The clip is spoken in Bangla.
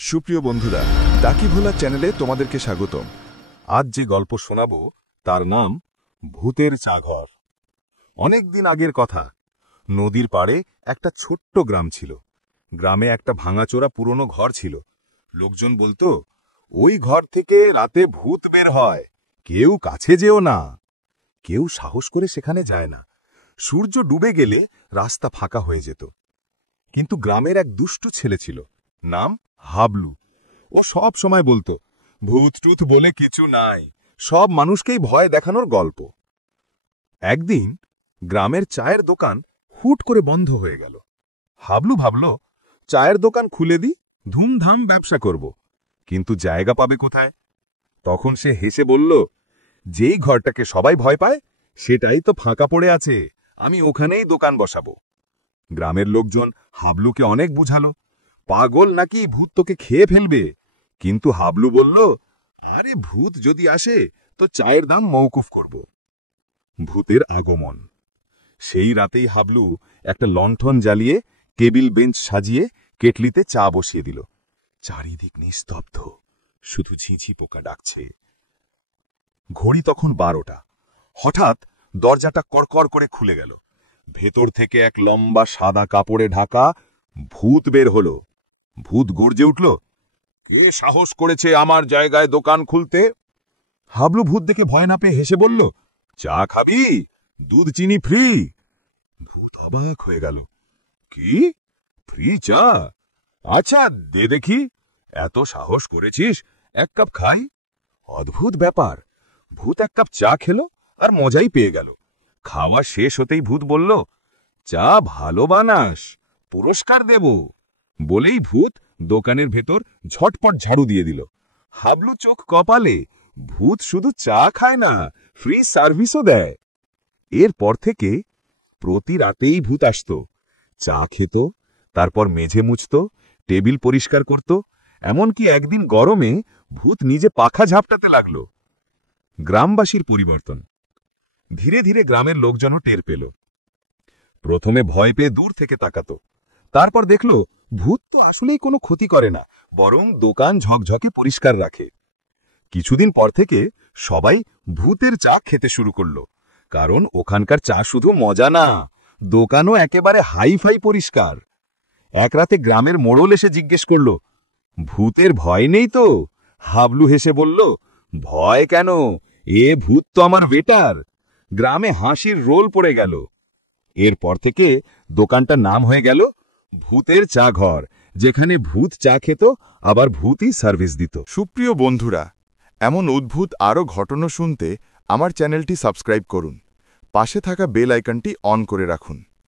সুপ্রিয় বন্ধুরা, ডাকি ভোলা চ্যানেলে তোমাদেরকে স্বাগতম। আজ যে গল্প শোনাব তার নাম ভূতের চাঘর। অনেক দিন আগের কথা। নদীর পাড়ে একটা ছোট্ট গ্রাম ছিল। গ্রামে একটা ভাঙাচোরা পুরনো ঘর ছিল। লোকজন বলতো, ওই ঘর থেকে রাতে ভূত বের হয়, কেউ কাছে যেও না। কেউ সাহস করে সেখানে যায় না। সূর্য ডুবে গেলে রাস্তা ফাঁকা হয়ে যেত। কিন্তু গ্রামের এক দুষ্টু ছেলে ছিল, নাম হাবলু। ও সব সময় বলতো, ভূত টুত বলে কিছু নাই, সব মানুষকেই ভয় দেখানোর গল্প। একদিন গ্রামের চায়ের দোকান হুট করে বন্ধ হয়ে গেল। হাবলু ভাবল, চায়ের দোকান খুলে দিই, ধুমধাম ব্যবসা করব। কিন্তু জায়গা পাবে কোথায়? তখন সে হেসে বলল, যেই ঘরটাকে সবাই ভয় পায় সেটাই তো ফাঁকা পড়ে আছে, আমি ওখানেই দোকান বসাবো। গ্রামের লোকজন হাবলুকে অনেক বুঝালো, পাগল নাকি, ভূত তোকে খেয়ে ফেলবে। কিন্তু হাবলু বলল, আরে ভূত যদি আসে তো চায়ের দাম মওকুফ করব। ভূতের আগমন। সেই রাতেই হাবলু একটা লণ্ঠন জ্বালিয়ে টেবিল বেঞ্চ সাজিয়ে কেটলিতে চা বসিয়ে দিল। চারিদিক নিস্তব্ধ, শুধু ঝিঁঝি পোকা ডাকছে। ঘড়ি তখন 12টা। হঠাৎ দরজাটা কড়কড় করে খুলে গেল। ভেতর থেকে এক লম্বা সাদা কাপড়ে ঢাকা ভূত বের হলো। ভূত গর্জে উঠল, কে সাহস করেছে আমার জায়গায় দোকান খুলতে? হাবলু ভূত দেখে ভয় না পেয়ে হেসে বলল, চা খাবি? দুধ চিনি ফ্রি। ভূত অবাক হয়ে গেল, কি ফ্রি চা? আচ্ছা দে দেখি, এত সাহস করেছিস, এক কাপ খাই। অদ্ভুত ব্যাপার, ভূত এক কাপ চা খেলো আর মজাই পেয়ে গেল। খাওয়া শেষ হতেই ভূত বলল, চা ভালো বানাস, পুরস্কার দেব। বলেই ভূত দোকানের ভেতর ঝটপট ঝাড়ু দিয়ে দিল। হাবলু চোখ কপালে, ভূত শুধু চা খায় না, ফ্রি সার্ভিসও দেয়। এরপর থেকে প্রতি রাতেই ভূত আসত, চা খেত, তারপর মেঝে মুছত, টেবিল পরিষ্কার করত। এমনকি একদিন গরমে ভূত নিজে পাখা ঝাপটাতে লাগল। গ্রামবাসীর পরিবর্তন। ধীরে ধীরে গ্রামের লোকজনও টের পেল। প্রথমে ভয় পেয়ে দূর থেকে তাকাত, তারপর দেখল ভূত তো আসলেই কোনো ক্ষতি করে না, বরং দোকান ঝকঝকে পরিষ্কার রাখে। কিছুদিন পর থেকে সবাই ভূতের চা খেতে শুরু করল, কারণ ওখানকার চা শুধু মজা না, দোকানও একেবারে হাইফাই পরিষ্কার। এক রাতে গ্রামের মোড়ল এসে জিজ্ঞেস করল, ভূতের ভয় নেই তো? হাবলু হেসে বলল, ভয় কেন, এ ভূত তো আমার বেটার। গ্রামে হাসির রোল পড়ে গেল। এরপর থেকে দোকানটার নাম হয়ে গেল ভূতের চা ঘর, যেখানে ভূত চা খেত আবার ভূতই সার্ভিস দিত। সুপ্রিয় বন্ধুরা, এমন অদ্ভুত আরও ঘটনা শুনতে আমার চ্যানেলটি সাবস্ক্রাইব করুন। পাশে থাকা বেল আইকনটি অন করে রাখুন।